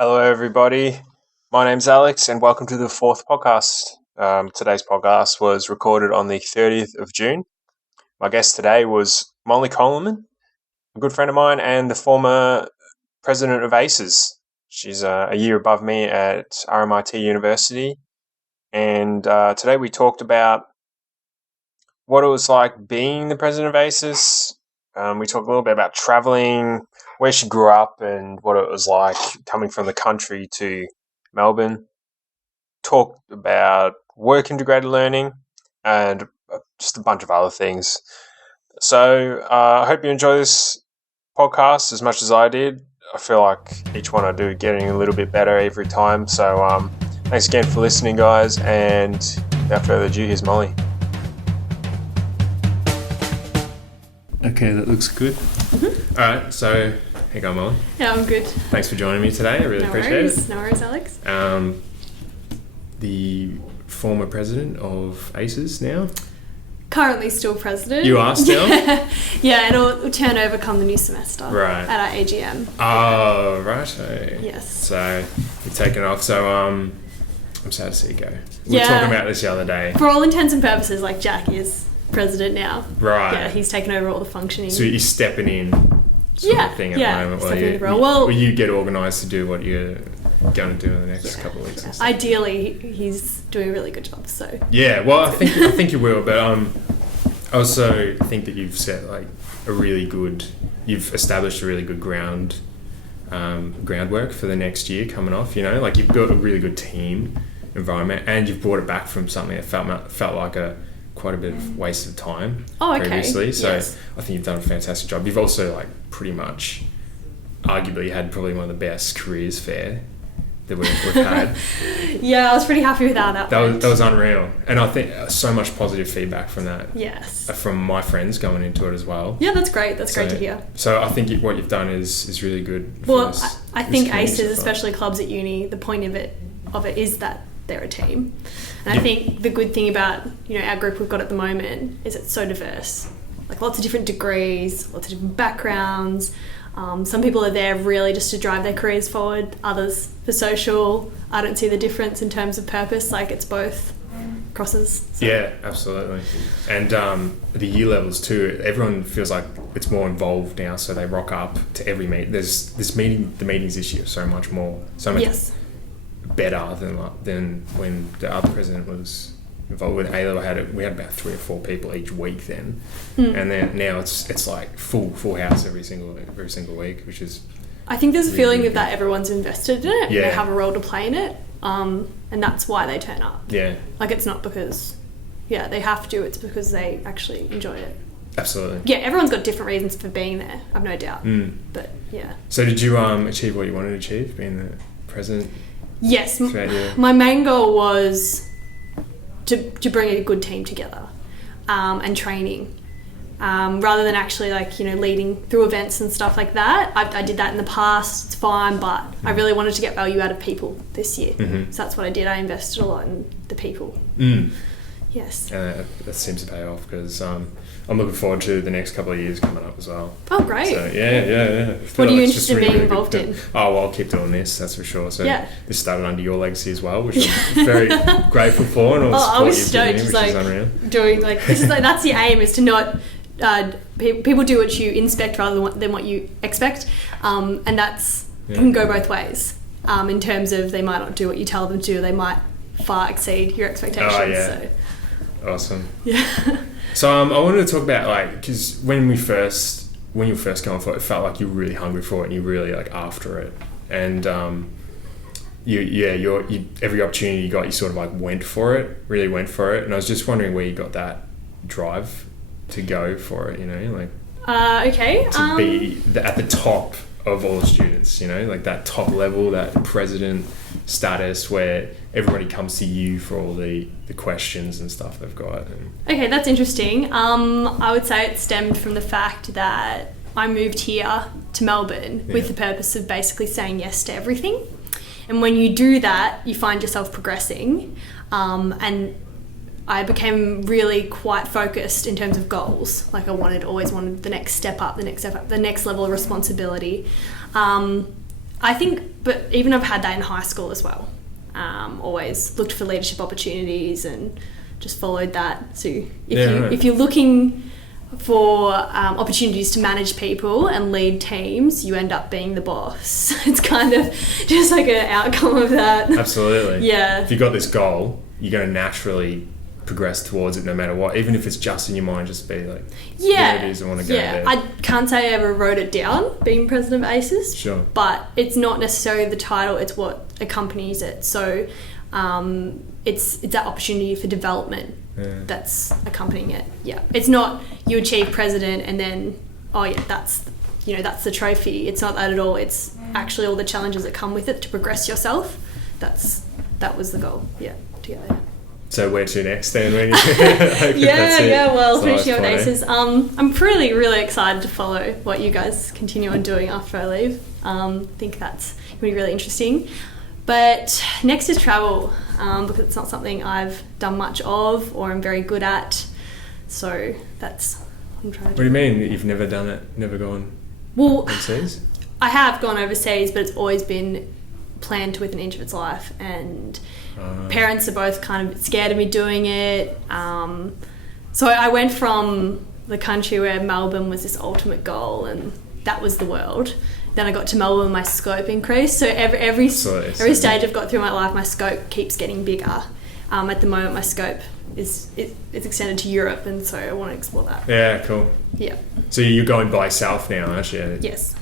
Hello, everybody. My name's Alex, and welcome to the fourth podcast. Today's podcast was recorded on the 30th of June. My guest today was Molly Coleman, a good friend of mine, and the former president of ACES. She's a year above me at RMIT University, and today we talked about what it was like being the president of ACES. We talked a little bit about traveling, where she grew up and what it was like coming from the country to Melbourne. Talked about work integrated learning and just a bunch of other things. So I hope you enjoy this podcast as much as I did. I feel like each one I do getting a little bit better every time. So thanks again for listening, guys. And without further ado, here's Molly. Okay, that looks good. Mm-hmm. All right, so how you going, Molly? Yeah, I'm good. Thanks for joining me today. I really appreciate it. No worries, Alex. The former president of ACES now? Currently still president. You are still? Yeah, and it'll turn over come the new semester. Right. At our AGM. Oh, right. Yes. So you've taken off. So I'm sad to see you go. We were talking about this the other day. For all intents and purposes, like Jack is president now. Right. Yeah, he's taken over all the functioning. So you're stepping in sort of thing at the moment while you get organised to do what you're going to do in the next couple of weeks. Yeah. Ideally, he's doing a really good job. So yeah, well, I think you will, but I also think that you've set you've established a really good groundwork for the next year coming off. You know, like you've got a really good team environment, and you've brought it back from something that felt like quite a bit of waste of time previously. So yes. I think you've done a fantastic job. You've also pretty much arguably had probably one of the best careers fair that we've had. Yeah, I was pretty happy with how that went. That was unreal. And I think so much positive feedback from that. Yes. From my friends going into it as well. Yeah, that's great. That's great to hear. So I think what you've done is really good. Well, I think ACES, especially clubs at uni, the point of it is that they're a team. And I think the good thing about, our group we've got at the moment is it's so diverse. Like lots of different degrees, lots of different backgrounds. Some people are there really just to drive their careers forward. Others for social. I don't see the difference in terms of purpose. Like it's both crosses. So. Yeah, absolutely. And the year levels too. Everyone feels like it's more involved now, so they rock up to every meet. There's this meeting. The meetings this year are so much better than when the other president was involved with A-level. We had about 3 or 4 people each week then, and then now it's like full house every single week, which is. I think there's a feeling of that everyone's invested in it. Yeah. And they have a role to play in it, and that's why they turn up. Yeah. Like it's not because, they have to. It's because they actually enjoy it. Absolutely. Yeah, everyone's got different reasons for being there. I've no doubt. But yeah. So did you achieve what you wanted to achieve, being the president? Yes, my main goal was to bring a good team together and training rather than actually leading through events and stuff like that. I did that in the past, it's fine, but I really wanted to get value out of people this year. So that's what I did. I invested a lot in the people. Yes. And that seems to pay off because I'm looking forward to the next couple of years coming up as well. Oh, great. So, yeah. What are you interested in being involved in? Oh, well, I'll keep doing this, that's for sure. So this started under your legacy as well, which I'm very grateful for. And I was stoked. Just doing this is that's the aim, is to not people do what you inspect rather than what you expect, and that's can go both ways. In terms of they might not do what you tell them to do, they might far exceed your expectations. Oh, yeah. So. Awesome. Yeah. So I wanted to talk about because when you first going for it, it felt like you were really hungry for it and you were really after it, and you every opportunity you got, you sort of went for it, and I was just wondering where you got that drive to go for it. Okay. To be at the top of all the students, that top level, that president status where everybody comes to you for all the questions and stuff they've got. Okay, that's interesting. I would say it stemmed from the fact that I moved here to Melbourne with the purpose of basically saying yes to everything. And when you do that, you find yourself progressing. And I became really quite focused in terms of goals. Like I always wanted the next step up, the next level of responsibility. I think, but even I've had that in high school as well. Always looked for leadership opportunities and just followed that. So if you're looking for opportunities to manage people and lead teams, you end up being the boss. It's kind of just like an outcome of that. Absolutely. Yeah. If you've got this goal, you're going to naturally progress towards it no matter what, even if it's just in your mind, just be like, there it is, I want to go there. I can't say I ever wrote it down, being president of ACES. Sure. But it's not necessarily the title, it's what accompanies it. So it's that opportunity for development that's accompanying it. Yeah. It's not you achieve president and then, that's the trophy. It's not that at all. It's actually all the challenges that come with it to progress yourself. That was the goal. Yeah. To get there. So where to next then? Well, finishing up ACES. I'm really, really excited to follow what you guys continue on doing after I leave. I think that's going to be really interesting. But next is travel, because it's not something I've done much of or I'm very good at. So that's what I'm trying to do. What do you mean you've never done it, never gone overseas? I have gone overseas, but it's always been planned with an inch of its life, and parents are both kind of scared of me doing it. So I went from the country where Melbourne was this ultimate goal and that was the world. Then I got to Melbourne, my scope increased. So every stage I've got through my life, my scope keeps getting bigger. At the moment, my scope is extended to Europe, and so I want to explore that. Yeah, cool. Yeah. So you're going by yourself now, aren't you? Yes.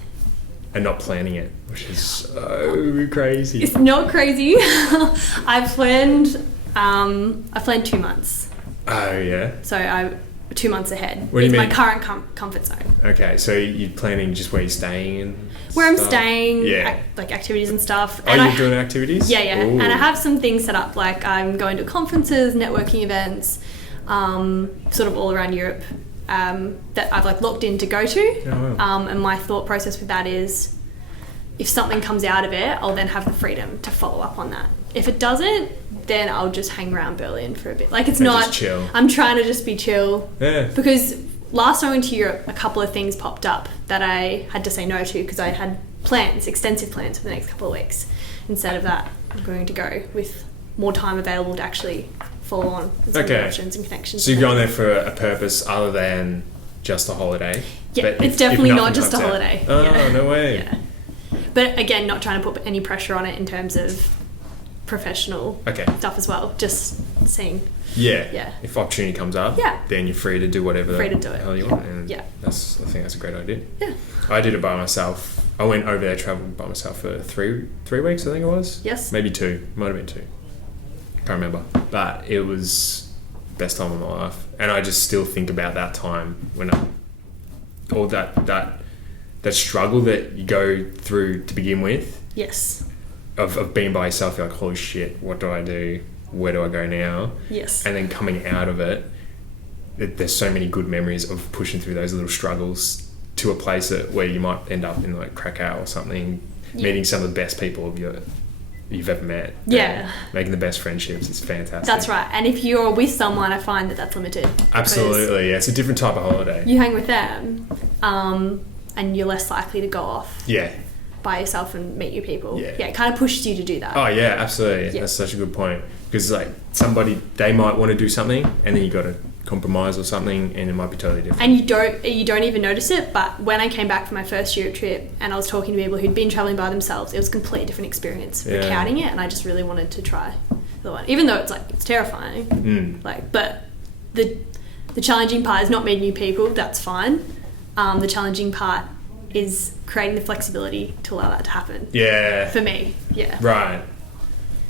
And not planning it, which is so crazy. It's not crazy. I've planned 2 months. Oh, yeah? So I'm 2 months ahead. What do you mean? My current comfort zone. Okay, so you're planning just where you're staying and where I'm staying, yeah. Like activities and stuff. And you're doing activities? Yeah. Ooh. And I have some things set up, like I'm going to conferences, networking events, sort of all around Europe. That I've like locked in to go to. Oh, wow. And my thought process with that is, if something comes out of it, I'll then have the freedom to follow up on that. If it doesn't, then I'll just hang around Berlin for a bit. Like it's not, just chill. I'm trying to just be chill. Yeah. Because last time I went to Europe, a couple of things popped up that I had to say no to because I had extensive plans for the next couple of weeks. Instead of that, I'm going to go with more time available to actually follow on with some options and connections. So you're going there for a purpose other than just a holiday? Yeah, it's definitely not just a holiday. Oh, yeah. No way. Yeah. But again, not trying to put any pressure on it in terms of professional stuff as well. Just seeing. Yeah. If opportunity comes up, then you're free to do whatever the hell you want. And I think that's a great idea. Yeah. I did it by myself. I went over there, travelled by myself for three weeks, I think it was. Yes. Maybe 2. Might have been 2. Can't remember. But it was best time of my life. And I just still think about that time when all that struggle that you go through to begin with. Yes. Of being by yourself, you're like, holy shit, what do I do? Where do I go now? Yes. And then coming out of it, there's so many good memories of pushing through those little struggles to a place where you might end up in like Krakow or something, meeting some of the best people you've ever met. Yeah. Making the best friendships. It's fantastic. That's right. And if you're with someone, I find that's limited. Absolutely, yeah. It's a different type of holiday. You hang with them, and you're less likely to go off. Yeah. By yourself and meet new people. Yeah. It kind of pushes you to do that. Oh yeah, absolutely. Yeah. That's such a good point. Because like they might want to do something and then you got to compromise or something and it might be totally different. And you don't even notice it, but when I came back from my first Europe trip and I was talking to people who'd been traveling by themselves, it was a completely different experience recounting it, and I just really wanted to try the one. Even though it's terrifying. But the challenging part is not meeting new people, that's fine. The challenging part is creating the flexibility to allow that to happen. Yeah. For me. Yeah. Right.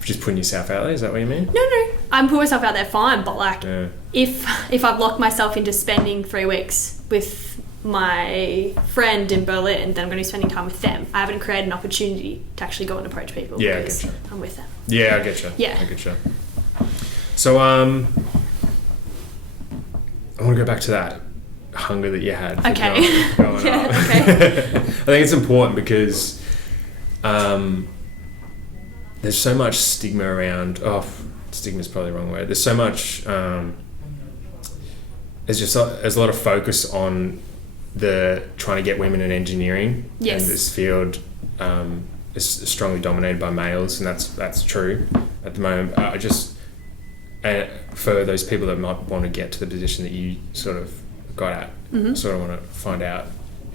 Just putting yourself out there, is that what you mean? No. I'm putting myself out there fine, but if I've locked myself into spending 3 weeks with my friend in Berlin, then I'm going to be spending time with them. I haven't created an opportunity to actually go and approach people because I'm with them. Yeah, I get you. Yeah. I get you. So, I want to go back to that hunger that you had for going up. Okay. I think it's important because there's so much stigma around. Stigma is probably the wrong word. There's so much. There's a lot of focus on the trying to get women in engineering and this field, is strongly dominated by males, and that's true at the moment. I just for those people that might want to get to the position that you sort of got at, sort of want to find out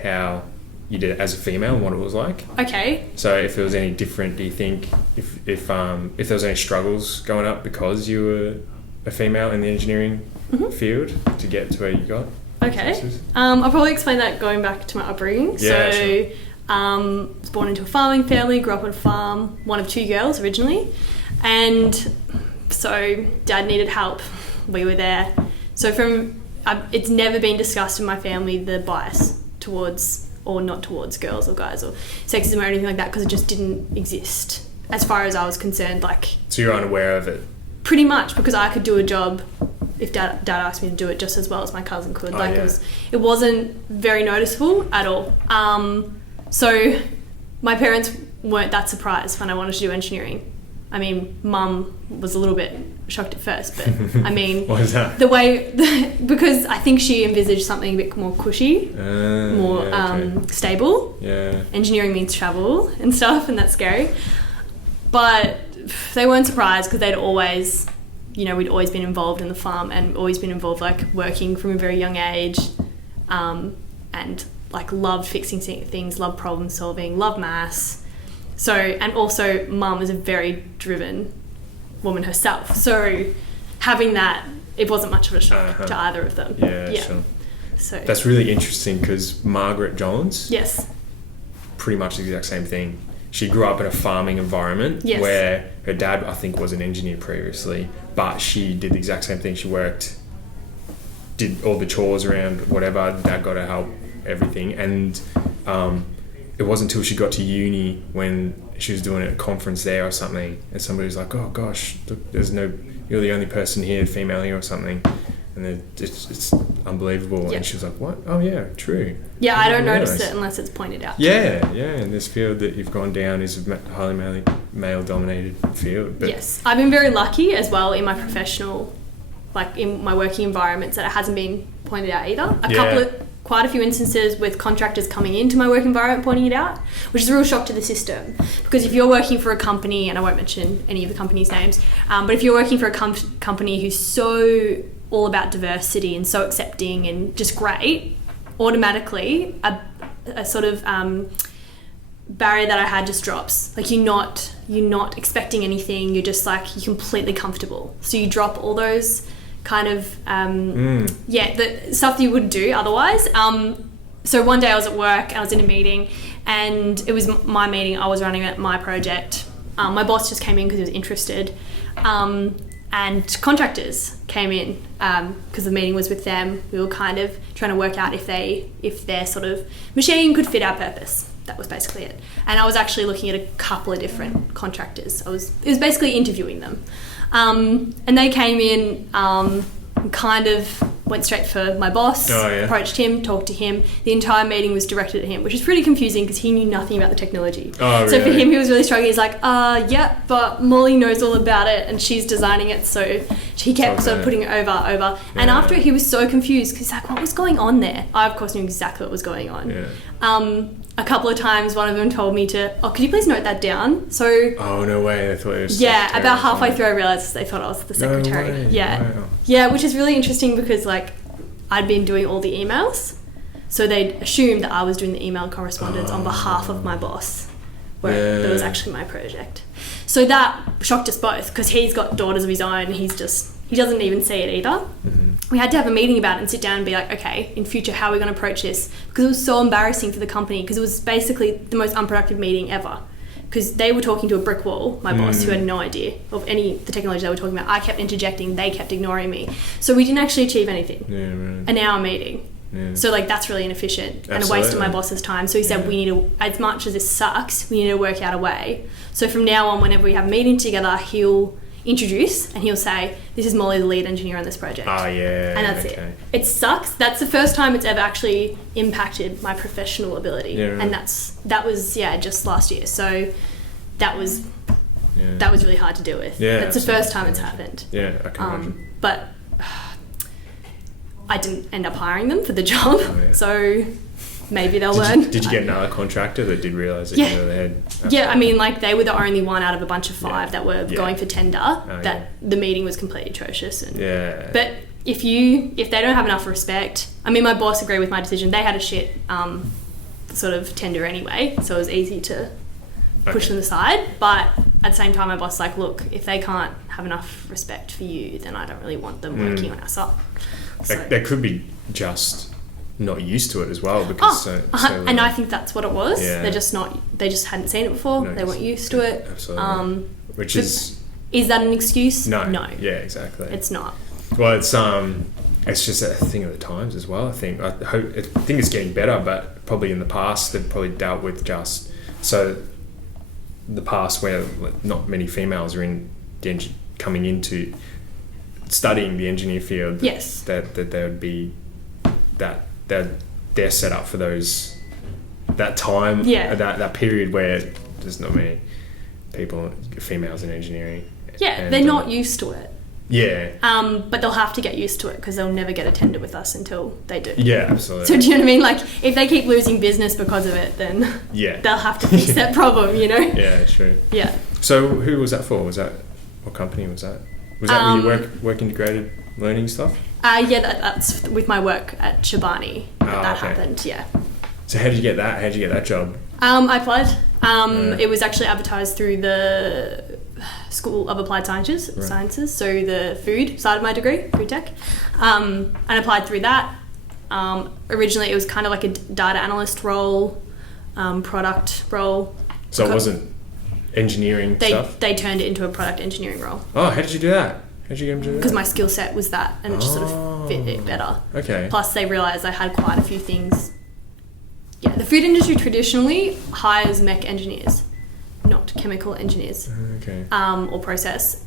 how you did it as a female and what it was like. Okay. So if there was any different, do you think if there was any struggles going up because you were a female in the engineering field to get to where you got? Okay. I'll probably explain that going back to my upbringing. Yeah, sure. Was born into a farming family, grew up on a farm, one of two girls originally, and so Dad needed help. We were there. So it's never been discussed in my family, the bias towards or not towards girls or guys or sexism or anything like that, because it just didn't exist as far as I was concerned. So you're unaware of it? Pretty much, because I could do a job if Dad asked me to do it just as well as my cousin could. It wasn't very noticeable at all. So my parents weren't that surprised when I wanted to do engineering. I mean, Mum was a little bit shocked at first, but I mean, why is that? Because I think she envisaged something a bit more cushy, more stable. Yeah. Engineering means travel and stuff, and that's scary. But they weren't surprised because they'd always, we'd always been involved in the farm and always been involved, working from a very young age, and loved fixing things, loved problem solving, loved maths. So, and also Mum is a very driven woman herself. So having that, it wasn't much of a shock to either of them. Yeah. Sure. So that's really interesting because Margaret Johns, yes, pretty much the exact same thing. She grew up in a farming environment where her dad, I think, was an engineer previously, but she did the exact same thing. She did all the chores around whatever. Dad got her help, everything. And it wasn't until she got to uni when she was doing a conference there or something, and somebody was like, "Oh gosh, look, you're the only person here, female here or something," and it's unbelievable. Yep. And she was like, "What? Oh yeah, true." Yeah, I don't notice it unless it's pointed out. Yeah. In this field that you've gone down is a highly male-dominated field. But yes, I've been very lucky as well in my professional, in my working environments, that it hasn't been pointed out either. Quite a few instances with contractors coming into my work environment pointing it out, which is a real shock to the system. Because if you're working for a company, and I won't mention any of the company's names, but if you're working for a company who's so all about diversity and so accepting and just great, automatically a sort of barrier that I had just drops. You're not expecting anything. You're just you're completely comfortable. So you drop all those kind of the stuff that you would do otherwise. So one day I was at work and I was in a meeting, and it was my meeting. I was running my project. My boss just came in because he was interested, and contractors came in because the meeting was with them. We were kind of trying to work out if their sort of machine could fit our purpose. That was basically it. And I was actually looking at a couple of different contractors. It was basically interviewing them. And they came in and kind of went straight for my boss, approached him, talked to him. The entire meeting was directed at him, which is pretty confusing because he knew nothing about the technology. Oh, so really? For him, he was really struggling. He's like, but Molly knows all about it and she's designing it. So he kept sort of putting it over. Yeah. And after it, he was so confused because he's like, what was going on there? I, of course, knew exactly what was going on. Yeah. A couple of times, one of them told me could you please note that down? So. Oh, no way. I thought it was. Yeah, about halfway through I realised they thought I was the secretary. No way. Yeah. Wow. Yeah, which is really interesting because I'd been doing all the emails. So they'd assumed that I was doing the email correspondence on behalf of my boss, where it was actually my project. So that shocked us both because he's got daughters of his own. He doesn't even see it either. Mm-hmm. We had to have a meeting about it and sit down and be like, okay, in future, how are we going to approach this? Because it was so embarrassing for the company because it was basically the most unproductive meeting ever. Because they were talking to a brick wall, my boss, who had no idea of any of the technology they were talking about. I kept interjecting, they kept ignoring me. So we didn't actually achieve anything. Yeah, right. An hour meeting. Yeah. So that's really inefficient and a waste of my boss's time. So he said, we need to, as much as this sucks, we need to work out a way. So from now on, whenever we have a meeting together, he'll introduce and he'll say, this is Molly, the lead engineer on this project. Oh, yeah. And that's it. It sucks. That's the first time it's ever actually impacted my professional ability. Yeah, right. And that was just last year. So that was really hard to deal with. Yeah, that's the first time it's happened. Yeah, I can imagine. But I didn't end up hiring them for the job. Oh, yeah. So maybe they'll learn. Did you get another contractor that did realise that you were ahead? Yeah, I mean, like, they were the only one out of a bunch of 5 that were going for tender, the meeting was completely atrocious. And, but if they don't have enough respect, I mean, my boss agreed with my decision. They had a shit sort of tender anyway, so it was easy to push them aside. But at the same time, my boss was like, look, if they can't have enough respect for you, then I don't really want them working on our side. So. They could be just not used to it as well, because and I think that's what it was. They're just not. They just hadn't seen it before. They weren't used to it. Absolutely. Which is that an excuse? No. Yeah, exactly. It's not. Well, it's just a thing of the times as well. I think it's getting better, but probably in the past they've probably dealt with just the past where not many females are coming into studying the engineer field. Yes. That there would be that they're set up for that time. Yeah. That period where there's not many females in engineering. Yeah, they're not used to it. Yeah. But they'll have to get used to it because they'll never get a tender with us until they do. Yeah, absolutely. So do you know what I mean? Like, if they keep losing business because of it, then they'll have to fix that problem, you know? Yeah, true. Yeah. So who was that for? What company was that? Was that with your work integrated learning stuff? That's with my work at Chobani that happened, yeah. So how did you get that? How did you get that job? I applied. It was actually advertised through the School of Applied Sciences, so the food side of my degree, food tech, and I applied through that. Originally, it was kind of like a data analyst role, product role. So it wasn't engineering stuff? They turned it into a product engineering role. Oh, how did you do that? How did you get them to do that? Because my skill set was that, and it just sort of fit it better. Okay. Plus, they realised I had quite a few things. Yeah, the food industry traditionally hires mech engineers, not chemical engineers. Okay. Or process.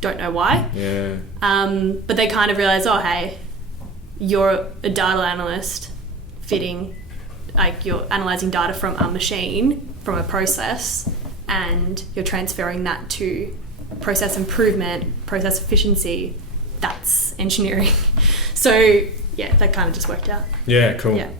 Don't know why. Yeah. But they kind of realised, oh, hey, you're a data analyst fitting, like you're analysing data from a machine, from a process, and you're transferring that to process improvement, process efficiency. That's engineering. So, yeah, that kind of just worked out. Yeah, cool. Yeah.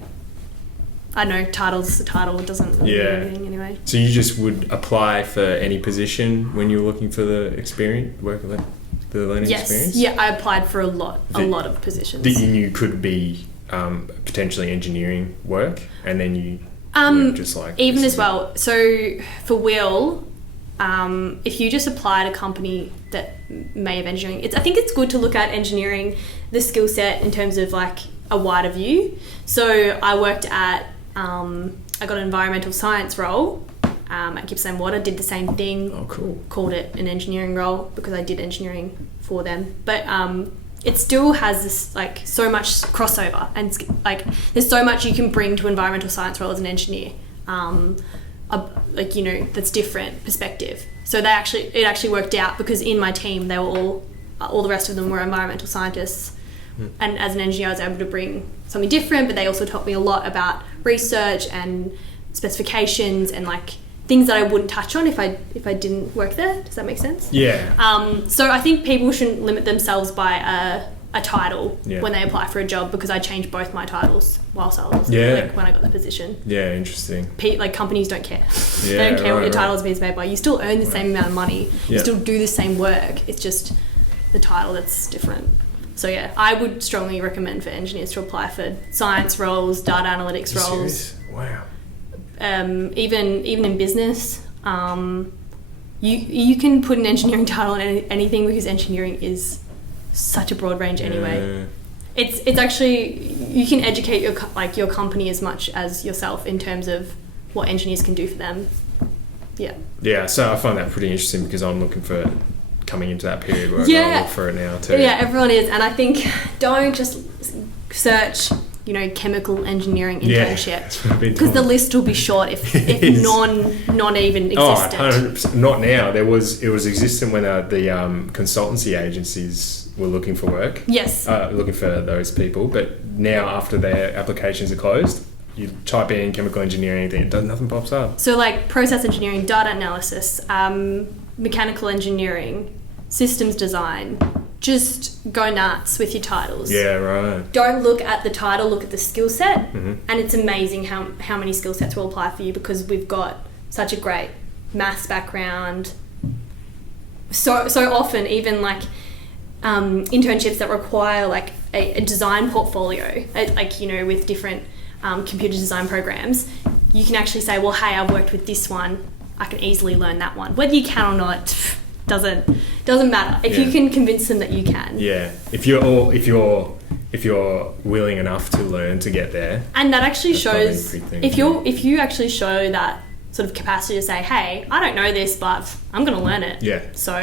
I know, title's the title, it doesn't really mean anything anyway. So you just would apply for any position when you were looking for the experience, the learning experience? Yeah, I applied for a lot of positions. That you knew could be potentially engineering work, and then you were just like... Even as well, so for Will, if you just apply at a company that may have engineering, I think it's good to look at engineering, the skill set in terms of like a wider view. So I worked at... I got an environmental science role at Gippsland Water, did the same thing. Oh, cool. Called it an engineering role because I did engineering for them. But it still has this, like, so much crossover, and like there's so much you can bring to environmental science role as an engineer. Like, you know, that's different perspective. So it actually worked out because in my team they were all the rest of them were environmental scientists. And as an engineer, I was able to bring something different, but they also taught me a lot about research and specifications and like things that I wouldn't touch on if I didn't work there. Does that make sense? Yeah. So I think people shouldn't limit themselves by a title when they apply for a job, because I changed both my titles whilst I was when I got the position. Yeah, interesting. Like, companies don't care. They don't care what your title is being made by. You still earn the same amount of money. You still do the same work. It's just the title that's different. So yeah, I would strongly recommend for engineers to apply for science roles, data analytics roles. Serious? Wow. Even in business, you can put an engineering title on anything, because engineering is such a broad range anyway. It's actually, you can educate your company as much as yourself in terms of what engineers can do for them. Yeah. Yeah, so I find that pretty interesting because I'm looking for coming into that period where I look for it now too. Yeah, everyone is, and I think don't just search, you know, chemical engineering internship, because the list will be short if non even existent. 100%. Not now. It was existent when the consultancy agencies were looking for work. Yes. Looking for those people, but now after their applications are closed, you type in chemical engineering, nothing pops up. So like process engineering, data analysis, mechanical engineering, systems design, just go nuts with your titles. Yeah, right. Don't look at the title, look at the skill set. Mm-hmm. And it's amazing how many skill sets will apply for you because we've got such a great maths background. So often, even like internships that require like a design portfolio, like, you know, with different computer design programs, you can actually say, well, hey, I've worked with this one. I can easily learn that one. Whether you can or not doesn't matter. If you can convince them that you can. Yeah. If you're willing enough to learn to get there. And that actually shows if you actually show that sort of capacity to say, hey, I don't know this, but I'm going to learn it. Yeah. So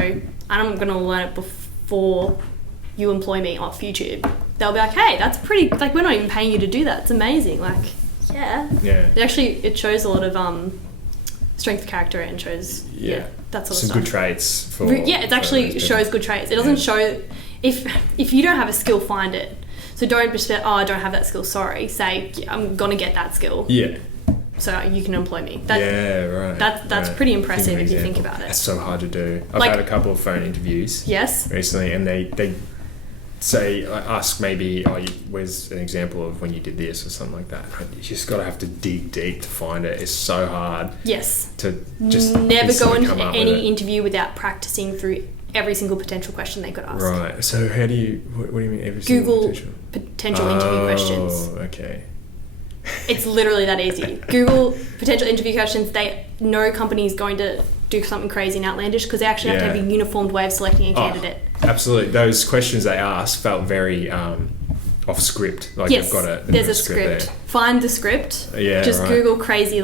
I'm going to learn it before you employ me off YouTube. They'll be like, hey, that's pretty, like, we're not even paying you to do that. It's amazing. Like, yeah. It shows a lot of strength of character and shows that sort of stuff. Some good traits for it actually shows good traits. It doesn't show if you don't have a skill, find it. So don't just say, oh, I don't have that skill, sorry. Say, I'm gonna get that skill. Yeah. So you can employ me. Right. That's pretty impressive if you think about it. That's so hard to do. I've had a couple of phone interviews. Yes. Recently, and they say, ask maybe, where's an example of when you did this or something like that. You just got to have to dig deep to find it. It's so hard. Yes. To just never go into any interview without practicing through every single potential question they could ask. Right. So how do you? What do you mean every Google single potential interview questions. Oh, okay. It's literally that easy. Google potential interview questions. No company is going to do something crazy and outlandish because they actually have to have a uniformed way of selecting a candidate. Absolutely. Those questions they asked felt very off script. Like yes, they've got there's a script. There. Find the script. Yeah, just right. Google crazy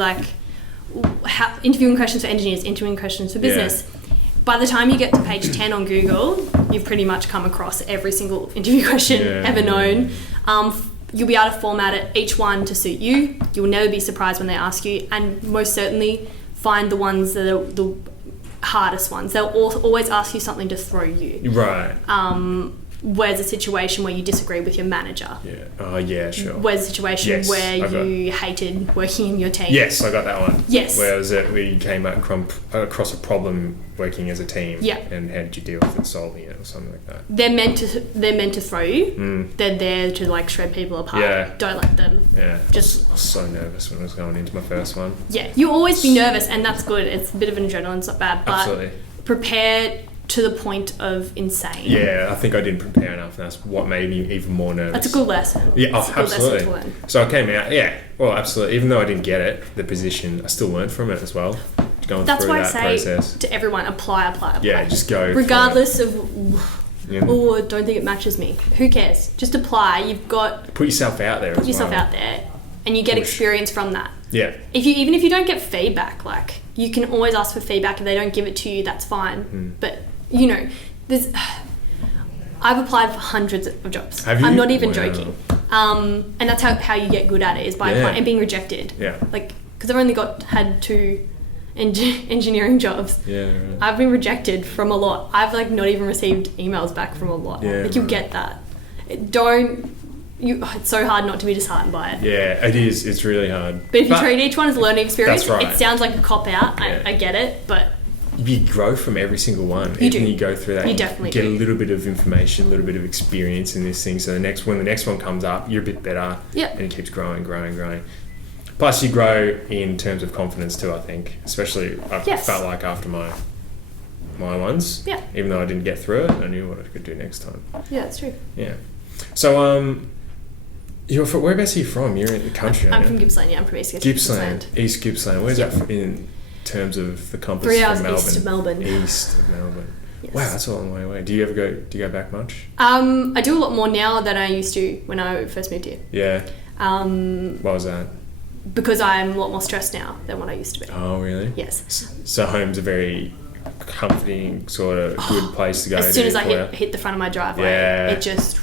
interviewing questions for engineers, interviewing questions for business. Yeah. By the time you get to page 10 on Google, you've pretty much come across every single interview question ever known. You'll be able to format each one to suit you. You'll never be surprised when they ask you, and most certainly find the ones that are the hardest ones. They'll always ask you something to throw you. Right. Where's a situation where you disagree with your manager? Yeah. Oh, yeah, sure. Where's a situation where you hated working in your team? Yes, I got that one. Yes. Where was it? We came across a problem working as a team. Yeah. And how did you deal with it, solving it, or something like that? They're meant to throw you. They're there to like shred people apart. Yeah. Don't let them. Yeah. I was so nervous when I was going into my first one. Yeah. You'll always be nervous, and that's good. It's a bit of an adrenaline. It's not bad, but absolutely. Prepare to the point of insane. Yeah, I think I didn't prepare enough. That's what made me even more nervous. That's a good lesson. Yeah, absolutely. Lesson to learn. So I came out, well, absolutely. Even though I didn't get it, the position, I still learned from it as well. That's why I say to everyone, apply. Yeah, just go. Regardless of, I don't think it matches me. Who cares? Just apply. You've got... Put yourself out there Put yourself out there. And you get experience from that. Yeah. Even if you don't get feedback, like, you can always ask for feedback. If they don't give it to you, that's fine. But, I've applied for hundreds of jobs. Have you? I'm not even joking. And that's how you get good at it, is by applying and being rejected. Yeah. Like, because I've only had 2 engineering jobs. Yeah, right. I've been rejected from a lot. I've not even received emails back from a lot. You'll get that. It's so hard not to be disheartened by it. Yeah, it is. It's really hard. But if you treat each one as a learning experience, that's right. It sounds like a cop-out. I get it, but... You grow from every single one. You do. You go through that. You definitely get do. a little bit of information, a little bit of experience in this thing. So when the next one comes up, you're a bit better. Yeah. And it keeps growing. Plus, you grow in terms of confidence too, I think. Especially, I felt like after my ones. Yeah. Even though I didn't get through it, I knew what I could do next time. Yeah, that's true. Yeah. So, whereabouts are you from? You're in the country, I'm from Gippsland, I'm from East Gippsland. East Gippsland. Where's that in terms of the compass? 3 hours from Melbourne? east of Melbourne. East of Melbourne. Yes. Wow, that's a long way away. Do you go back much? I do a lot more now than I used to when I first moved here. Yeah. Why was that? Because I'm a lot more stressed now than what I used to be. Oh, really? Yes. So home's a very comforting, sort of good place to go to. As soon as I hit the front of my driveway, it just...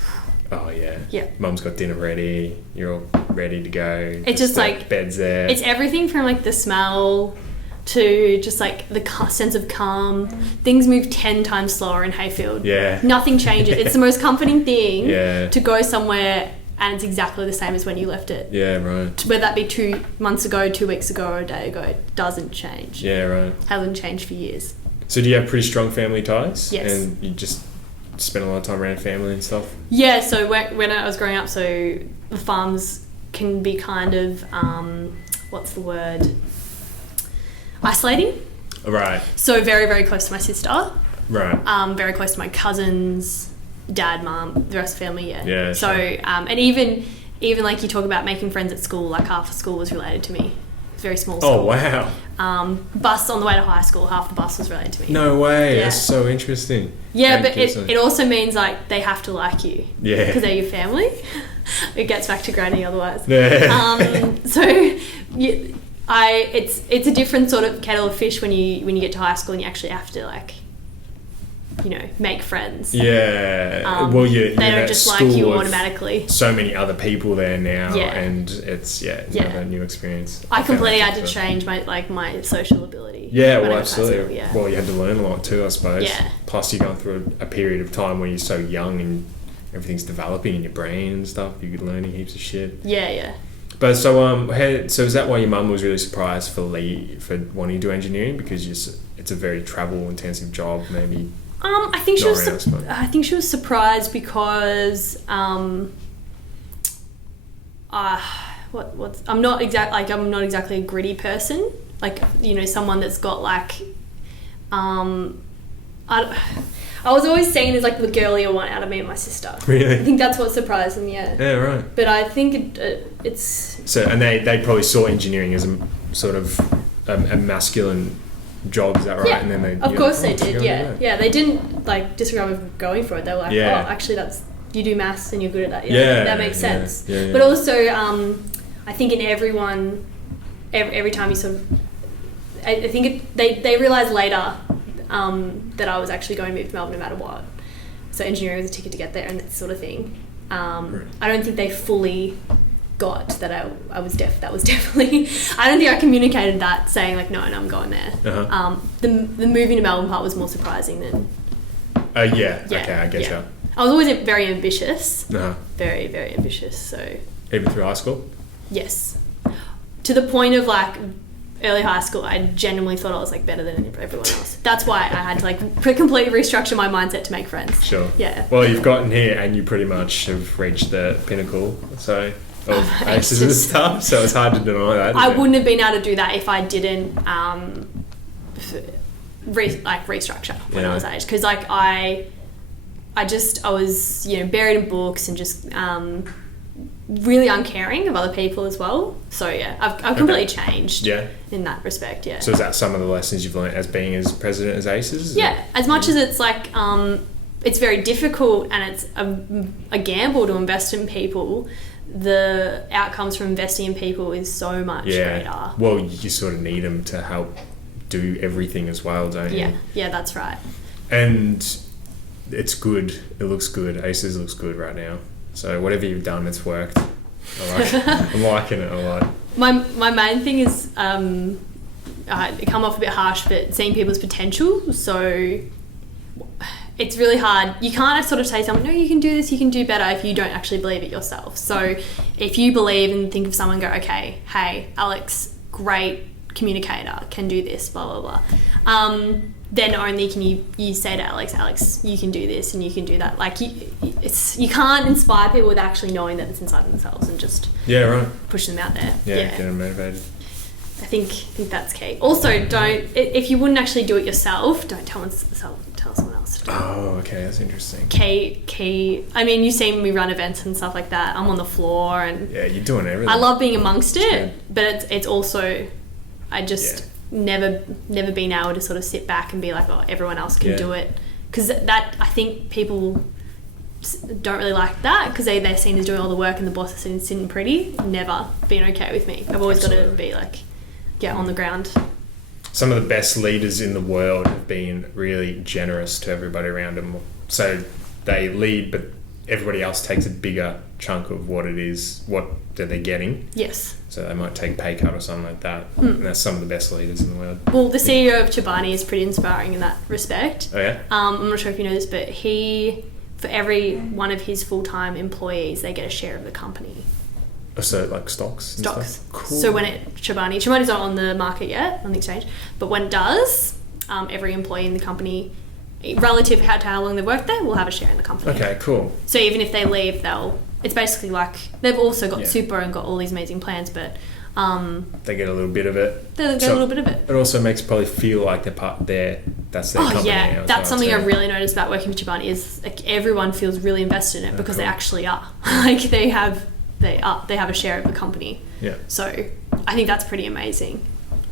Oh, yeah. Yeah. Mum's got dinner ready. You're all ready to go. It's just the bed's there. It's everything from the smell to just the sense of calm. Things move 10 times slower in Hayfield. Yeah. Nothing changes. It's the most comforting thing to go somewhere and it's exactly the same as when you left it. Yeah, right. Whether that be 2 months ago, 2 weeks ago, or a day ago, it doesn't change. Yeah, right. Hasn't changed for years. So do you have pretty strong family ties? Yes. And you just spent a lot of time around family and stuff? Yeah, so when I was growing up, so the farms can be kind of, what's the word? Isolating. Right. So very, very close to my sister. Right. Very close to my cousins, dad, mum, the rest of the family, yeah. Yeah, so, sure. And even like you talk about making friends at school, like half the school was related to me. It's a very small school. Oh, wow. Bus on the way to high school, half the bus was related to me. No way. Yeah. That's so interesting. Yeah, but it also means like they have to like you. Yeah. Because they're your family. It gets back to granny otherwise. Yeah. So it's a different sort of kettle of fish when you get to high school and you actually have to like, you know, make friends. Yeah. They don't just like you automatically. So many other people there now, Yeah. and it's another new experience. I completely had to change my social ability. Yeah, when well, I was high absolutely. school, yeah. Well, you had to learn a lot too, I suppose. Yeah. Plus, you're going through a period of time where you're so young and everything's developing in your brain and stuff. You're learning heaps of shit. Yeah. But so is that why your mum was really surprised for wanting to do engineering, because it's a very travel intensive job, maybe? I think she was surprised because I'm not exactly a gritty person, like, you know, someone that's got like I was always seen as like the girlier one out of me and my sister. Really? I think that's what surprised them. Yeah, right. But I think it's so, and they probably saw engineering as a sort of a masculine job, is that right? Yeah, and then of course they did. Yeah, they didn't like disregard me for going for it. They were like, oh, actually, you do maths and you're good at that. Yeah, that makes sense. Yeah. But also, I think in everyone, every time you sort of, I think they realised later that I was actually going to move to Melbourne no matter what. So engineering was a ticket to get there and that sort of thing. Right. I don't think they fully got that I was that was definitely, I don't think I communicated that saying like, no, I'm going there. Uh-huh. The moving to Melbourne part was more surprising than... Okay, I get you. I was always very ambitious. Uh-huh. Very, very ambitious, so... Even through high school? Yes. To the point of like early high school, I genuinely thought I was like better than everyone else. That's why I had to like completely restructure my mindset to make friends. Sure. Yeah. Well, you've gotten here and you pretty much have reached the pinnacle, of aces and stuff, so it's hard to deny that. I wouldn't have been able to do that if I didn't restructure when I was age, because like I was, you know, buried in books and just really uncaring of other people as well. So yeah, I've completely changed in that respect. Yeah. So is that some of the lessons you've learned as being as president as Aces? Yeah, as much as it's like it's very difficult and it's a gamble to invest in people, the outcomes from investing in people is so much greater. Well, you sort of need them to help do everything as well, don't you? Yeah, that's right. And it's good. It looks good. Aces looks good right now. So whatever you've done, it's worked. I'm liking it a lot. My main thing is it come off a bit harsh, but seeing people's potential. So it's really hard. You can't sort of say to someone, no, you can do this, you can do better, if you don't actually believe it yourself. So if you believe and think of someone and go, okay, hey, Alex, great communicator, can do this, blah, blah, blah. Then only can you say to Alex, you can do this and you can do that. Like you can't inspire people with actually knowing that it's inside themselves and just push them out there. Yeah, get them motivated. I think that's key. Also, if you wouldn't actually do it yourself, don't tell someone else to do it. Oh, okay, that's interesting. Key. I mean, you've seen me run events and stuff like that. I'm on the floor and you're doing everything. I love being amongst it, but it's also I just never been able to sort of sit back and be like, oh, everyone else can do it, because that I think people don't really like that because they're seen as doing all the work and the boss is sitting pretty. Never been okay with me. I've always got to be like on the ground. Some of the best leaders in the world have been really generous to everybody around them. So they lead, but everybody else takes a bigger chunk of what that they're getting. Yes. So they might take a pay cut or something like that. And that's some of the best leaders in the world. Well, the CEO of Chobani is pretty inspiring in that respect. Oh, yeah? I'm not sure if you know this, but for every one of his full-time employees, they get a share of the company. So like stocks? Stocks. Cool. So when Chobani's not on the market yet, on the exchange, but when it does, every employee in the company relative to how long they've worked there, will have a share in the company. Okay, cool. So even if they leave, it's basically like they've also got super and got all these amazing plans, but they get a little bit of it. They get a little bit of it. It also makes it probably feel like they're part there. That's their company. Yeah, that's something I really noticed about working with Chobani is like everyone feels really invested in it because they actually are. Like they have a share of the company. Yeah. So I think that's pretty amazing.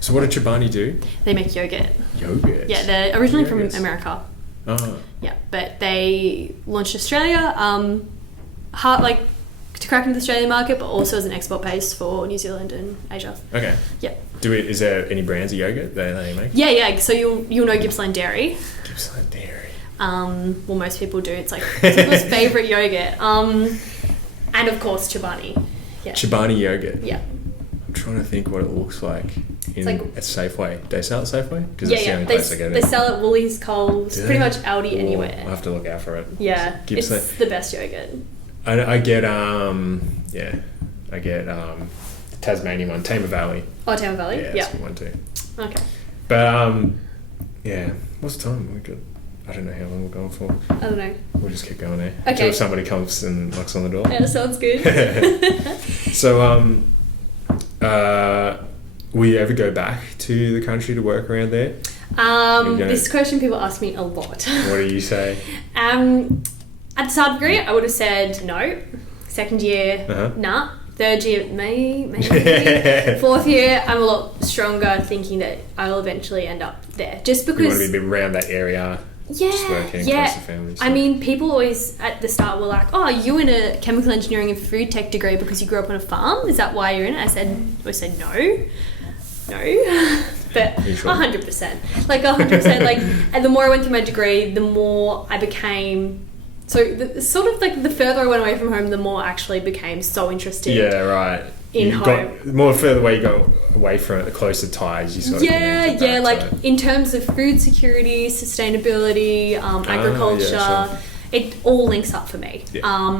So what did Chobani do? They make yogurt. Yogurt. Yeah, they're originally from America. Oh. Yeah, but they launched Australia. To crack into the Australian market, but also as an export base for New Zealand and Asia. Okay. Yeah. Is there any brands of yogurt that they make? Yeah. So you'll know Gippsland Dairy. Gippsland Dairy. Well, most people do. It's like people's favourite yogurt. And of course Chobani. Yeah. Chobani yogurt. Yeah. I'm trying to think what it looks like in a Safeway. Do they sell at Safeway? Because that's the only place I get it. They sell at Woolies, Coles, pretty much Aldi, anywhere. I'll have to look out for it. Yeah. Gippsland. It's the best yogurt. I get Tasmanian one, Tama Valley. Oh, Tama Valley? Yeah, that's a good one too. Okay. But what's the time? I don't know how long we're going for. I don't know. We'll just keep going there. Okay. Until somebody comes and knocks on the door. Yeah, sounds good. So, will you ever go back to the country to work around there? This question people ask me a lot. What do you say? At the start of degree, I would have said no. Second year, nah. Third year, maybe. Fourth year, I'm a lot stronger, thinking that I will eventually end up there. Just because you want to be around that area. Just working close to family. So. I mean, people always at the start were like, "Oh, you in a chemical engineering and food tech degree because you grew up on a farm? Is that why you're in it?" I said no. But 100%, like 100%, like. And the more I went through my degree, the more I became. So the further I went away from home, the more I actually became so interested. Yeah, right. In home. The more further away you go away from it, the closer ties you sort of in terms of food security, sustainability, agriculture, it all links up for me. Yeah.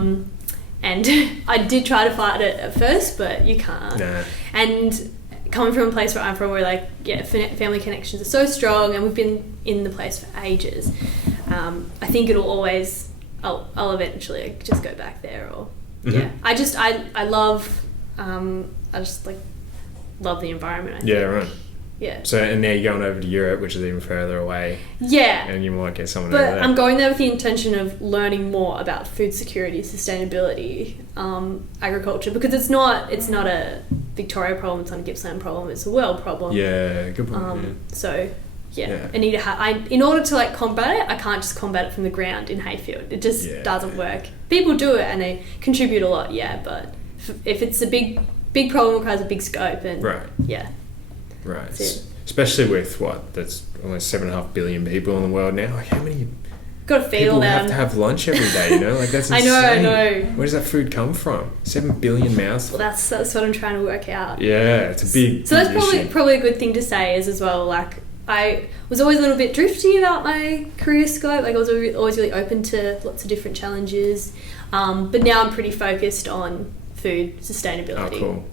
And I did try to fight it at first, but you can't. Nah. And coming from a place where I'm from, where family connections are so strong, and we've been in the place for ages. I think it'll always. I'll eventually just go back there, or I love. I just love the environment. I think. Right. Yeah. So and now you're going over to Europe, which is even further away. Yeah. And you might get someone over there. But I'm going there with the intention of learning more about food security, sustainability, agriculture, because it's not a Victoria problem. It's not a Gippsland problem. It's a world problem. Yeah. Good point. So. Yeah. I need to in order to combat it, I can't just combat it from the ground in hayfield. It just doesn't work. People do it and they contribute a lot, but if it's a big problem, it requires a big scope and right. Especially with that's almost 7.5 billion people in the world now. Like how many got to feed all them. Have to have lunch every day, That's insane. I know. Where does that food come from? 7 billion mouths. Well, that's what I'm trying to work out. Yeah, it's a big. So that's probably a good thing to say as well. I was always a little bit drifty about my career scope. I was always really open to lots of different challenges. But now I'm pretty focused on food sustainability,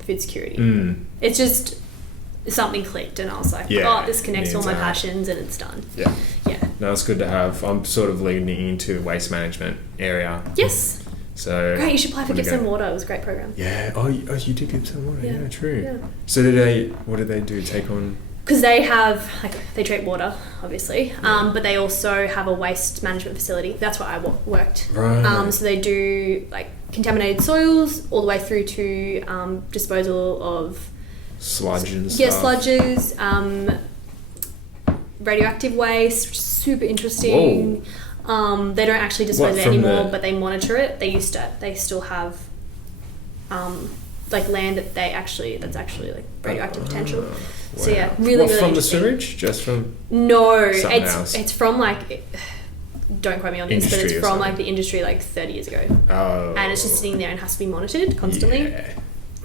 food security. It's just something clicked, and I was like, this connects all my passions, and it's done. Yeah. No, it's good to have. I'm sort of leaning into waste management area. Yes. So great. You should apply for Gippsland Water. It was a great program. Yeah. Oh, you did Gippsland Water. Yeah, true. Yeah. So what did they do? Take on. Because they have, they treat water, obviously, but they also have a waste management facility. That's where I worked. Right. So they do, contaminated soils all the way through to disposal of... sludge and stuff. Yeah, sludges, radioactive waste, which is super interesting. They don't actually dispose it anymore, but they monitor it. They still have... land that's actually radioactive potential. Wow. So really from the sewage? Just from it's from don't quote me on this, but it's from the industry 30 years ago. Oh. And it's just sitting there and has to be monitored constantly.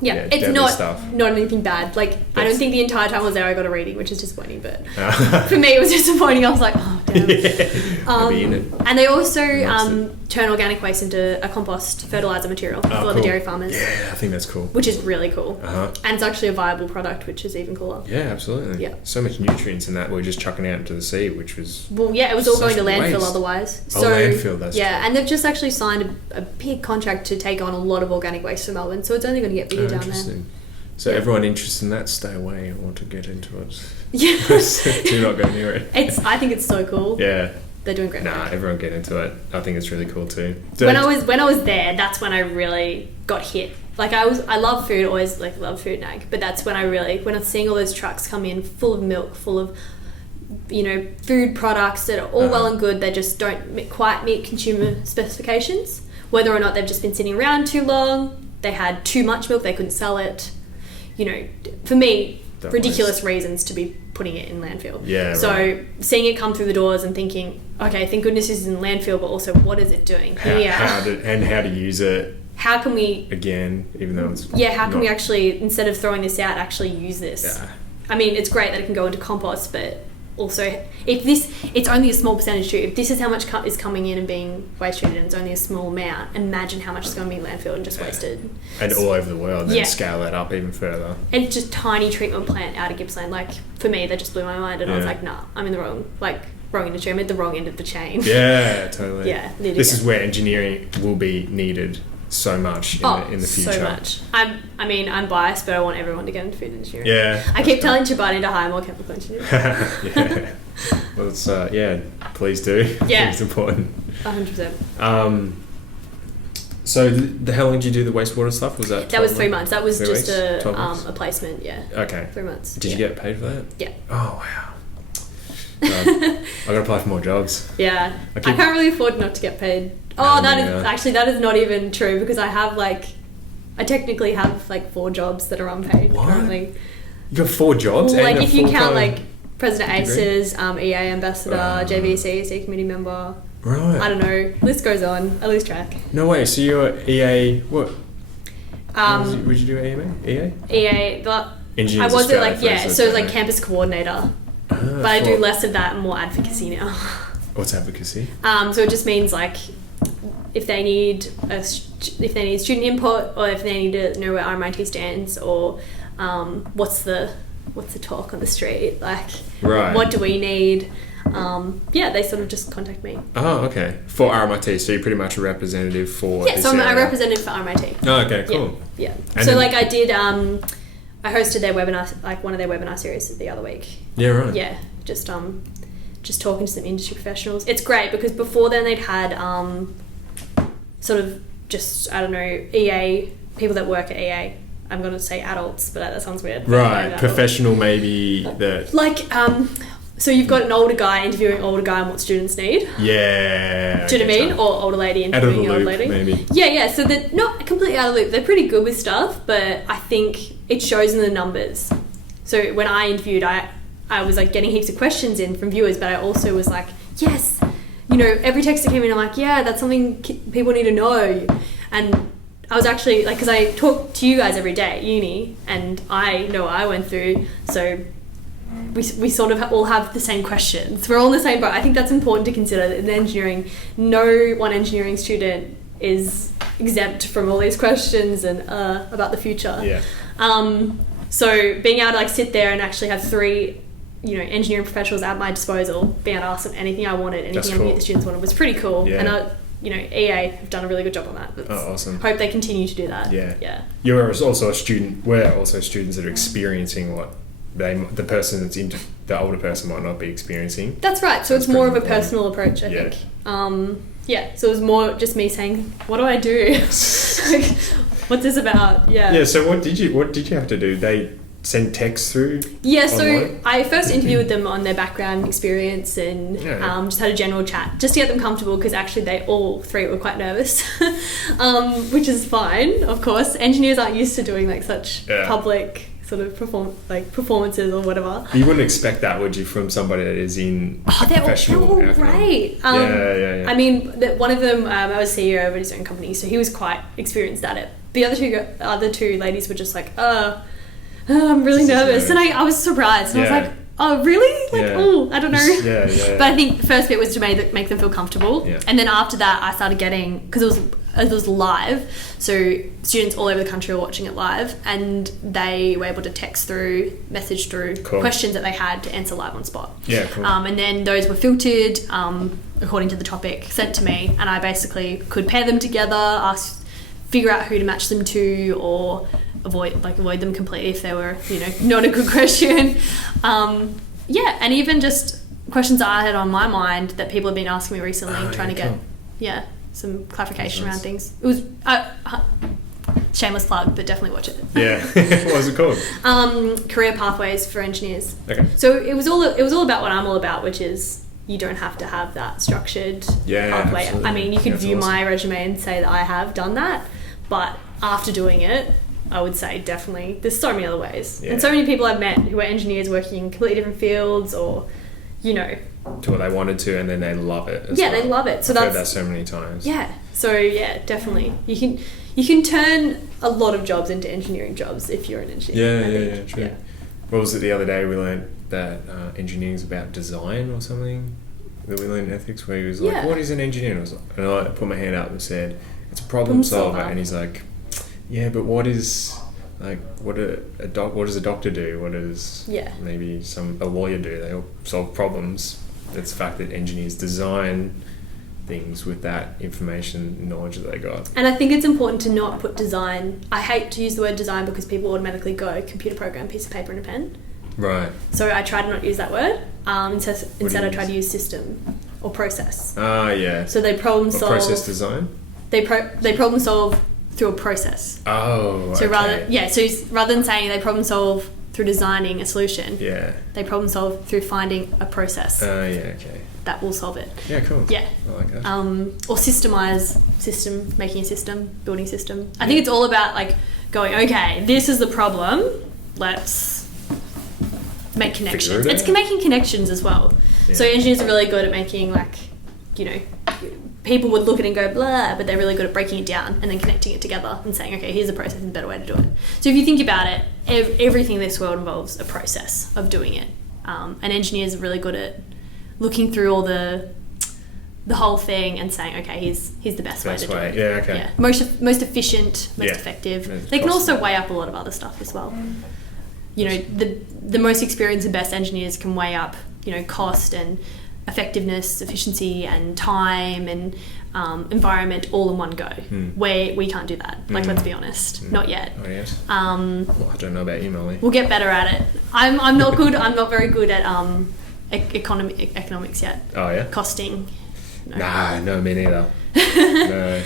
Yeah, it's not anything bad. I don't think the entire time I was there I got a reading, which is disappointing, but for me it was disappointing. I was like, oh them. Be in it. And they also turn organic waste into a compost fertilizer material for the dairy farmers. Yeah, I think that's cool. Which is really cool. Uh-huh. And it's actually a viable product, which is even cooler. Yeah, absolutely. Yeah. So much nutrients in that we're just chucking out into the sea, which was... Well, yeah, it was all going to landfill waste. otherwise. So, landfill, that's yeah, and they've just actually signed a big contract to take on a lot of organic waste for Melbourne, so it's only going to get bigger down there. So everyone interested in that, stay away. I want to get into it. Yeah. Do not go near it. I think it's so cool. Yeah. They're doing great work. Everyone get into it. I think it's really cool too. When I was there, that's when I really got hit. Like I love food, always love food and ag, but that's when when I'm seeing all those trucks come in full of milk, full of food products that are all well and good, they just don't quite meet consumer specifications. Whether or not they've just been sitting around too long, they had too much milk, they couldn't sell it. For me, ridiculous reasons to be putting it in landfill. Yeah. So seeing it come through the doors and thinking, okay, thank goodness this is in landfill, but also what is it doing here? How to use it. How can we again, even though it's how can we actually, instead of throwing this out, actually use this? Yeah. I mean, it's great that it can go into compost, but also it's only a small percentage too. If this is how much is coming in and being waste treated and it's only a small amount, imagine how much is going to be in landfill and just wasted. And all over the world, then scale that up even further. And just tiny treatment plant out of Gippsland, for me that just blew my mind, and I was like, nah, I'm in the wrong industry, I'm at the wrong end of the chain. Yeah, totally. Yeah, this is where engineering will be needed so much in the future. So much. I'm biased, but I want everyone to get into food engineering. Yeah. I keep telling Chibani to hire more chemical engineers. Yeah. Well, it's please do. Yeah. It's important. 100%. So how long did you do the wastewater stuff? Was that 12 was 3 months. That was 3 just weeks? a placement, yeah. Okay. 3 months. Did you get paid for that? Yeah. Oh, wow. I gotta apply for more jobs. Yeah. I can't really afford not to get paid. Oh, that is not even true, because I have I technically have 4 jobs that are unpaid currently. You got 4 jobs? Well, and if you count degree? President ACES, EA ambassador, JVC committee member. Right. I don't know. List goes on. I lose track. No way. So you're EA. What? Would you do EA? EA. Engineers I was Australia, so campus coordinator. But I do less of that and more advocacy now. What's advocacy? So it just means if they need student input, or if they need to know where RMIT stands, or what's the talk on the street, what do we need? They sort of just contact me. Oh, okay. For RMIT, so you're pretty much a representative for this area. I'm a representative for RMIT. Oh, okay, cool. Yeah. So I did I hosted their webinar, one of their webinar series the other week. Yeah, right. Yeah, just talking to some industry professionals. It's great because before then they'd had EA, people that work at EA. I'm going to say adults, but that sounds weird. Right, professional maybe that... so you've got an older guy interviewing older guy on what students need. Yeah. Do you know what I mean? Or older lady interviewing older lady. Maybe. Yeah. So they're not completely out of the loop. They're pretty good with stuff, but I think it shows in the numbers. So when I interviewed, I was getting heaps of questions in from viewers, but I also was yes, every text that came in, I'm yeah, that's something people need to know. And I was actually because I talk to you guys every day at uni, and I know what I went through, so we sort of all have the same questions. We're all in the same boat. I think that's important to consider, that in engineering, no one engineering student is exempt from all these questions and about the future. Yeah. So being able to sit there and actually have 3 engineering professionals at my disposal, being able to ask them anything I wanted, anything the students wanted, was pretty cool. Yeah. And EA have done a really good job on that. Awesome. Hope they continue to do that. Yeah. You're also a student. We're also students that are experiencing what the person that's into the older person might not be experiencing. That's right. So it's more of a personal approach, I think. So it was more just me saying, what do I do? What's this about? Yeah. So what did you have to do? They send text through? Yeah, so online? I first interviewed them on their background experience and just had a general chat just to get them comfortable, because actually they all 3 were quite nervous, which is fine, of course. Engineers aren't used to doing such public sort of performances or whatever. You wouldn't expect that, would you, from somebody that is in professional they're all great. Yeah. I mean, one of them, I was CEO of his own company, so he was quite experienced at it. The other two ladies were just I'm really nervous. And I was surprised. And I was oh, really? Like, oh, I don't know. Yeah. But I think the first bit was to make them feel comfortable. Yeah. And then after that, I started getting, because it was live, so students all over the country were watching it live, and they were able to text through, message through questions that they had to answer live on spot. Yeah, cool. And then those were filtered according to the topic, sent to me, and I basically could pair them together, figure out who to match them to, or avoid them completely if they were, not a good question. And even just questions I had on my mind that people have been asking me recently, trying to get some clarification around things. It was shameless plug, but definitely watch it. Yeah. What was it called? Career pathways for engineers. Okay. So it was all about what I'm all about, which is you don't have to have that structured pathway. Absolutely. I mean, you could view my resume and say that I have done that, but after doing it, I would say definitely there's so many other ways. And so many people I've met who are engineers working in completely different fields, or to what they wanted to, and then they love it as well. They love it. So I've heard that so many times. Definitely you can turn a lot of jobs into engineering jobs if you're an engineer. True. What was it the other day we learned that engineering is about design or something, that we learned in ethics, where he was like, what is an engineer? And I put my hand up and said, it's a problem solver. And he's like, yeah, but what is, like, what does a doctor do? What does maybe a lawyer do? They all solve problems. It's the fact that engineers design things with that information knowledge that they got. And I think it's important to not put design. I hate to use the word design because people automatically go computer program, piece of paper and a pen. Right. So I try to not use that word. Instead I try to use system or process. Yeah. So they problem solve. Process design? They problem solve through a process. Oh, so rather than saying they problem solve through designing a solution, they problem solve through finding a process. That will solve it. Yeah, cool. Yeah. I like that. Or making a system, building a system. I think it's all about like going, okay, this is the problem, let's make connections. It's making connections as well. Yeah. So engineers are really good at making people would look at it and go blah, but they're really good at breaking it down and then connecting it together and saying, okay, here's a process and a better way to do it. So if you think about it, everything in this world involves a process of doing it. And engineers are really good at looking through all the whole thing and saying, okay, here's the best way to do it. Yeah, okay. Yeah. Most efficient, most effective. They can also weigh up a lot of other stuff as well. The most experienced and best engineers can weigh up, cost and effectiveness, efficiency and time and environment all in one go. Where we can't do that. Let's be honest. Not yet. Oh, yes. Well, I don't know about you, Molly. We'll get better at it. I'm not good. I'm not very good at economics yet. Oh, yeah? Costing. No, me neither. No.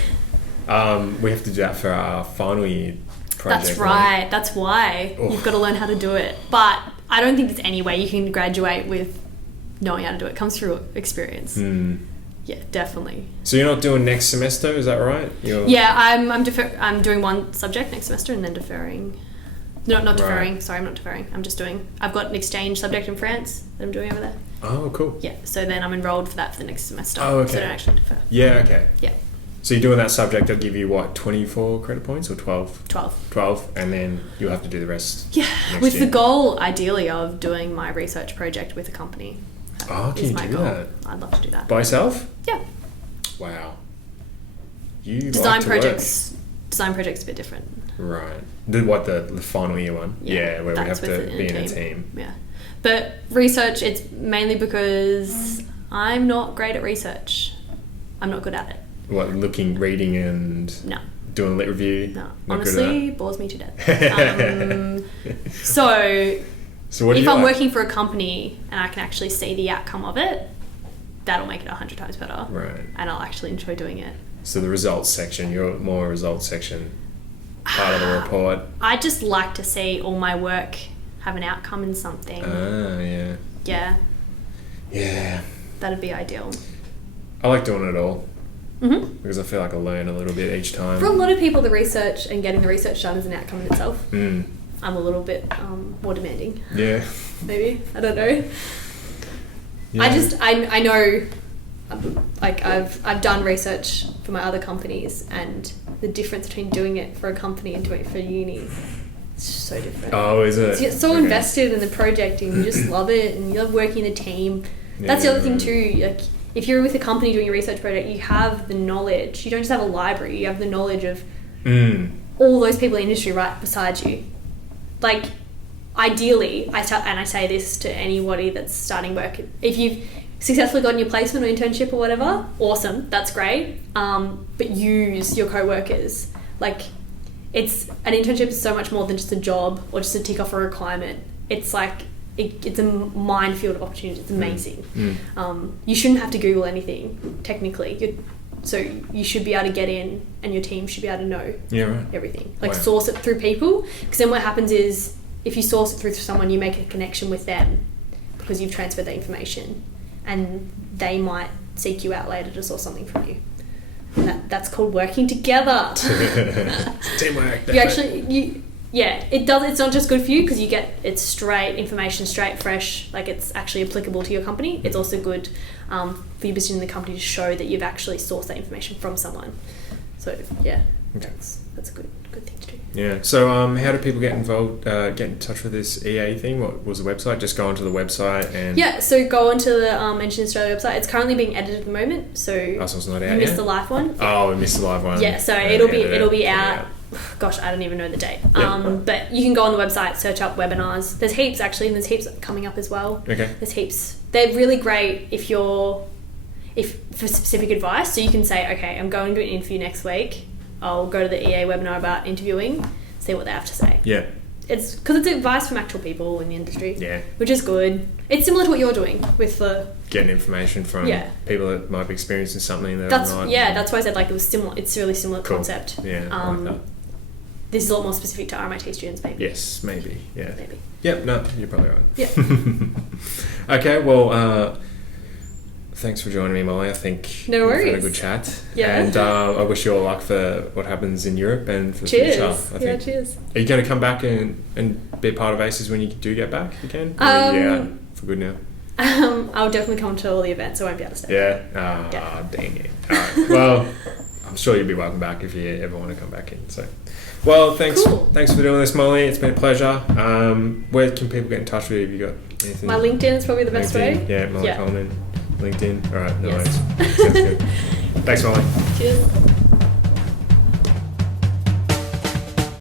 We have to do that for our final year project. That's right. That's why you've got to learn how to do it. But I don't think there's any way you can graduate with knowing how to do it. It comes through experience. Yeah, definitely. So you're not doing next semester, is that right? I'm doing one subject next semester and then deferring. No, not deferring. Right. Sorry, I'm not deferring. I've got an exchange subject in France that I'm doing over there. Oh, cool. Yeah, so then I'm enrolled for that for the next semester. Oh, okay. So I don't actually defer. Yeah, okay. Yeah. So you're doing that subject, they'll give you, 24 credit points or 12? 12. 12, and then you'll have to do the rest. Yeah, with the goal, ideally, of doing my research project with a company. Can you do that? I'd love to do that. By yourself? Yeah. Wow. Design projects a bit different. Right. The final year one? Yeah, where we have to be in a team. Yeah. But research, it's mainly because I'm not great at research. I'm not good at it. What, reading and doing a lit review? No. Honestly, bores me to death. So what if I'm working for a company and I can actually see the outcome of it, that'll make it 100 times better. Right. And I'll actually enjoy doing it. So the results section, you're more a results section part of the report. I just like to see all my work have an outcome in something. Yeah. Yeah. Yeah. That'd be ideal. I like doing it all. Because I feel like I learn a little bit each time. For a lot of people, the research and getting the research done is an outcome in itself. I'm a little bit more demanding. Yeah. Maybe. I don't know. Yeah. I know, like I've done research for my other companies, and the difference between doing it for a company and doing it for uni is It's so different. Oh, is it? So you're so invested in the project and you just love it and you love working in a team. That's the other thing too. Like, if you're with a company doing a research project, you have the knowledge. You don't just have a library. You have the knowledge of all those people in the industry right beside you. Like, ideally, I say this to anybody that's starting work. If you've successfully gotten your placement or internship or whatever, awesome, that's great. But use your co-workers. Like, an internship is so much more than just a job or just a tick off a requirement. It's like, it's a minefield of opportunities. It's amazing. You shouldn't have to Google anything, technically. So you should be able to get in and your team should be able to know everything. Like, source it through people. Because then what happens is, if you source it through someone, you make a connection with them because you've transferred the information. And they might seek you out later to source something from you. And that's called working together. Teamwork. It does. It's not just good for you because you get it's straight information, straight, fresh. Like, it's actually applicable to your company. It's also good for your business in the company to show that you've actually sourced that information from someone. So that's a good thing to do. Yeah. So how do people get involved? Get in touch with this EA thing? What was the website? Just go onto the website and So go onto the Engineering Australia website. It's currently being edited at the moment. So it's not out you missed the live one. Oh, we missed the live one. Yeah. So it'll be out. Gosh, I don't even know the date. But you can go on the website, search up webinars. There's heaps actually, and there's heaps coming up as well. Okay. There's heaps. They're really great if for specific advice. So you can say, okay, I'm going to an interview next week. I'll go to the EA webinar about interviewing, see what they have to say. Yeah. It's because it's advice from actual people in the industry. Yeah. Which is good. It's similar to what you're doing with the getting information from people that might be experiencing something that that's why I said, like, it was similar. It's a really similar concept. Yeah. I like that. This is a lot more specific to RMIT students, maybe. Yes, maybe. Yeah. Maybe. Yep. No, you're probably right. Yeah. Okay. Well, thanks for joining me, Molly. I think no worries. We've had a good chat. Yeah. And I wish you all luck for what happens in Europe and for the future. I think. Cheers. Are you going to come back and be a part of ACES when you do get back? You can. For good now. I'll definitely come to all the events. I won't be able to stay. Yeah. Dang it. All right. Well, I'm sure you'll be welcome back if you ever want to come back in. So. Well, thanks. Cool. Thanks for doing this, Molly. It's been a pleasure. Where can people get in touch with you? Have you got anything? My LinkedIn is probably the best way. Yeah, Molly Coleman. LinkedIn. All right, no yes. worries. Sounds good. Thanks, Molly. Cheers.